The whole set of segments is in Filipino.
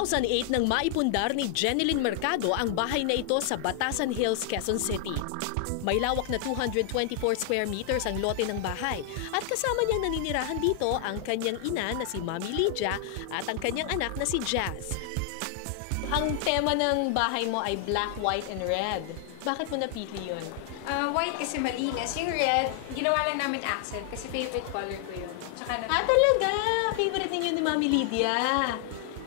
2008 nang maipundar ni Jenilyn Mercado ang bahay na ito sa Batasan Hills, Quezon City. May lawak na 224 square meters ang lote ng bahay at kasama niyang naninirahan dito ang kanyang ina na si Mami Lydia at ang kanyang anak na si Jazz. Ang tema ng bahay mo ay black, white, and red. Bakit mo napili yun? White kasi malinis. Yung red, ginawa lang namin accent kasi favorite color ko yun. Tsaka Talaga? Favorite ninyo ni Mami Lydia?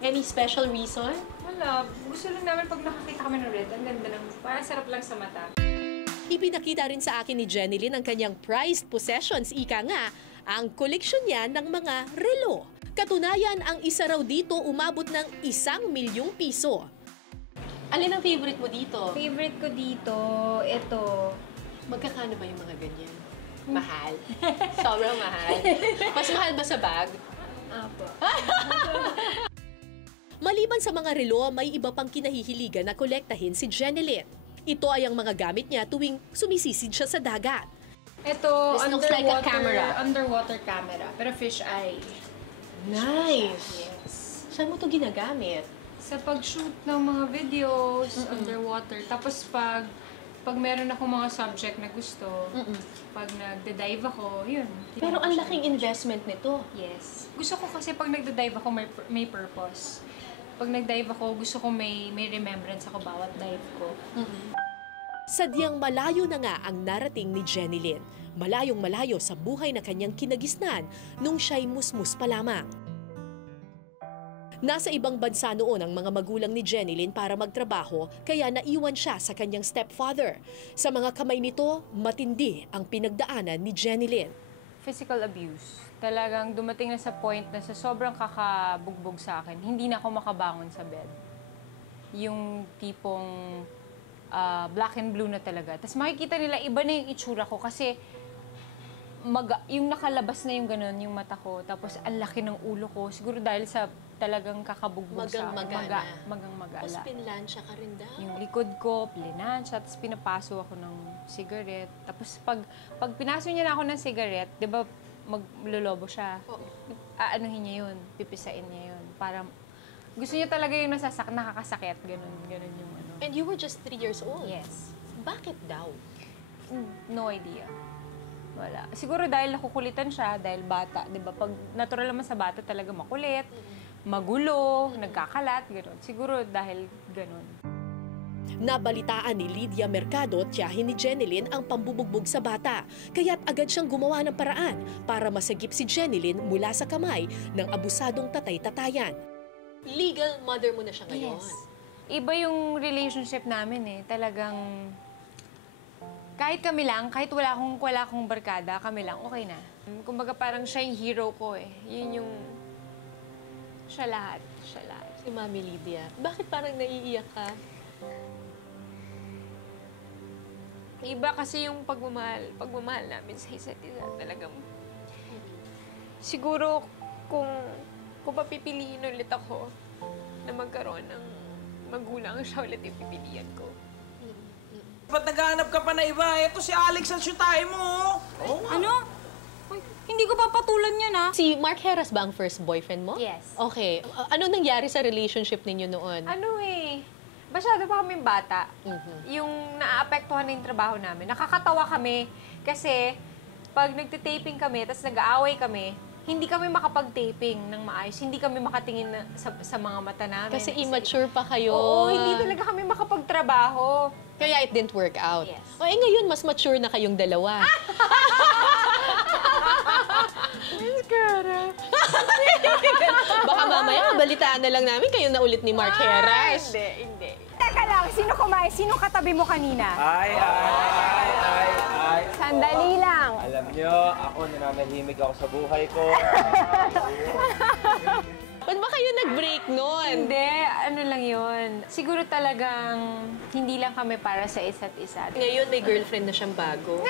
Any special reason? Wala. Gusto lang namin pag nakakita kami ng red, ang ganda lang. Parang sarap lang sa mata. Ipinakita rin sa akin ni Jenilyn ang kanyang prized possessions, ika nga, ang koleksyon niya ng mga relo. Katunayan, ang isa raw dito umabot ng 1,000,000 piso. Alin ang favorite mo dito? Favorite ko dito, ito. Magkakano ba yung mga ganyan? Mahal? Sobrang mahal. Mas mahal ba sa bag? Apo. Maliban sa mga relo, may iba pang kinahihiligan na kolektahin si Jenilyn. Ito ay ang mga gamit niya tuwing sumisisid siya sa dagat. Ito, This looks like a camera. Underwater camera, pero fish eye. Nice! Yes. Saan mo ito ginagamit? Sa pag-shoot ng mga videos, underwater. Tapos pag meron akong mga subject na gusto, pag nagda-dive ako, yun. Pero ang laking investment nito. Yes. Gusto ko kasi pag nagda-dive ako, may purpose. Pag nag-dive ako, gusto ko may remembrance ako bawat dive ko. Sadyang malayo na nga ang narating ni Jenilyn. Malayong malayo sa buhay na kanyang kinagisnan nung siya'y musmus pa lamang. Nasa ibang bansa noon ang mga magulang ni Jenilyn para magtrabaho, kaya naiwan siya sa kanyang stepfather. Sa mga kamay nito, matindi ang pinagdaanan ni Jenilyn. Physical abuse. Talagang dumating na sa point na sa sobrang kakabugbog sa akin, hindi na ako makabangon sa bed. Yung tipong black and blue na talaga. Tapos makikita nila, iba na yung itsura ko kasi yung nakalabas na yung ganun, yung mata ko. Tapos ang laki ng ulo ko. Siguro dahil sa talagang kakabugbog sa akin. Magang-magala. Tapos pinlansya ka rin daw. Yung likod ko, plinansya, tapos pinapaso ako ng cigarette. Tapos pag pinaso niya na ako ng cigarette, di ba, maglolobo siya. Aanuhin niya yun, pipisain niya yun. Para, gusto niya talaga yung nakakasakit, ganun yung ano. And you were just 3 years old? Yes. Bakit daw? No idea. Wala. Siguro dahil nakukulitan siya, dahil bata. Di ba? Pag natural naman sa bata talaga makulit, magulo, nagkakalat, gano'n. Siguro dahil gano'n. Nabalitaan ni Lydia Mercado, tiyahin ni Jenilyn ang pambubugbog sa bata. Kaya't agad siyang gumawa ng paraan para masagip si Jenilyn mula sa kamay ng abusadong tatay-tatayan. Legal mother mo na siya ngayon. Yes. Iba yung relationship namin eh. Talagang kahit kami lang, kahit wala akong barkada, kami lang, okay na. Kumbaga parang siya yung hero ko eh. Yun yung siya lahat. Si Mami Lydia, bakit parang naiiyak ka? Iba kasi yung pagmamahal namin sa isa't isa. Talagang siguro kung papipiliin ulit ako na magkaroon ng magulang, siya ulit yung pipilian ko. Ba't naghahanap ka pa na iba? Ito si Alex ang syutahe mo. Oo nga. Ano? Uy, hindi ko papatulan yan, ha? Si Mark Heras ba ang first boyfriend mo? Yes. Okay. Ano nangyari sa relationship ninyo noon? Ano eh, masyado pa kaming bata. Yung naaapektuhan na yung trabaho namin. Nakakatawa kami kasi pag nagtitaping kami, tapos nag-aaway kami, hindi kami makapag-taping ng maayos. Hindi kami makatingin sa mga mata namin. Kasi immature pa kayo. Oo, hindi talaga kami makapagtrabaho. Kaya it didn't work out. Yes. O ngayon, mas mature na kayong dalawa. Baka mamaya, balitaan na lang namin kayo na ulit ni Mark Heras. Hindi. Teka lang, sino kumain? Sino katabi mo kanina? Ay. Sandali lang. Alam nyo, ako nananahimik ako sa buhay ko. Ba't ba kayo nag-break nun? Hindi, ano lang yun. Siguro talagang hindi lang kami para sa isa't isa. Ngayon, may girlfriend na siyang bago.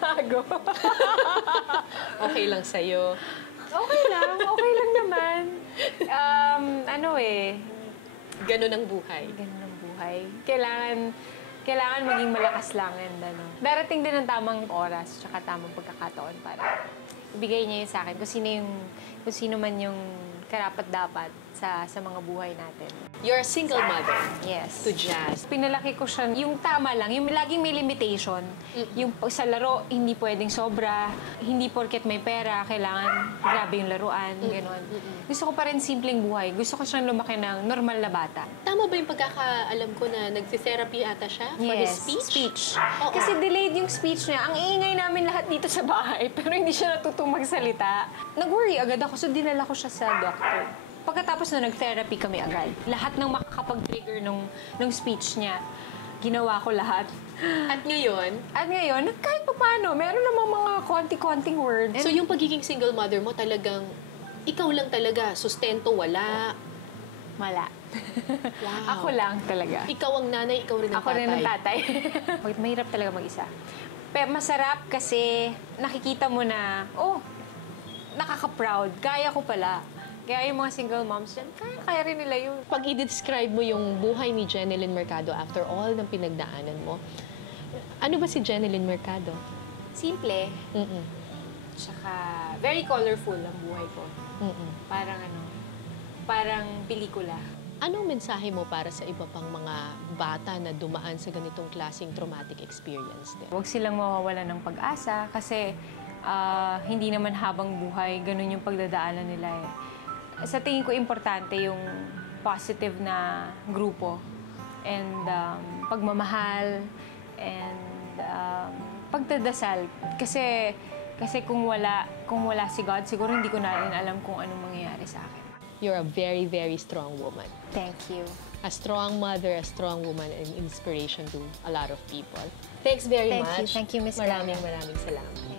Bago. Okay lang sa'yo. Okay lang naman. Ganun ang buhay. Ganun ang buhay. Kailangan maging malakas lang and darating din ang tamang oras tsaka tamang pagkakataon para ibigay niya yun sa akin. Kung sino man yung karapat-dapat sa mga buhay natin. You're a single mother Yes. to Jazz. Pinalaki ko siya, yung tama lang, yung laging may limitation. Yung pag sa laro, hindi pwedeng sobra, hindi porket may pera, kailangan grabe yung laruan, gano'n. Gusto ko pa rin simpleng buhay. Gusto ko siyang lumaki ng normal na bata. Tama ba yung pagkakaalam ko na nagsi-therapy ata siya for his speech? Oo. Kasi delayed yung speech niya. Ang ingay namin lahat dito sa bahay, pero hindi siya natutong magsalita. Nag-worry agad ako, so dinala ko siya sa doctor. Pagkatapos na nag-therapy kami agad, lahat ng makakapag-trigger ng speech niya, ginawa ko lahat. At ngayon, Kahit pa paano, meron namang mga konti-konting words. so yung pagiging single mother mo talagang, ikaw lang talaga, sustento, wala. Wala. Wow. Ako lang talaga. Ikaw ang nanay, ikaw rin ang Ako tatay. rin ang tatay. Wait, mahirap talaga mag-isa. Pero masarap kasi nakikita mo na, nakaka-proud. Kaya ko pala. Kaya yung mga single moms dyan, kaya rin nila yun. Pag i-describe mo yung buhay ni Jeneline Mercado after all ng pinagdaanan mo, ano ba si Jeneline Mercado? Simple. Mm-mm. Tsaka very colorful ang buhay ko. Mm-mm. Parang pelikula. Anong mensahe mo para sa iba pang mga bata na dumaan sa ganitong klaseng traumatic experience din? Huwag silang mawawalan ng pag-asa kasi hindi naman habang buhay, ganun yung pagdadaanan nila eh. Sa tingin ko, importante yung positive na grupo and pagmamahal and pagdadasal. Kasi kung wala si God, siguro hindi ko na rin alam kung anong mangyayari sa akin. You're a very, very strong woman. Thank you. A strong mother, a strong woman, and inspiration to a lot of people. Thanks very much. Thank you, Miss Maraming salamat.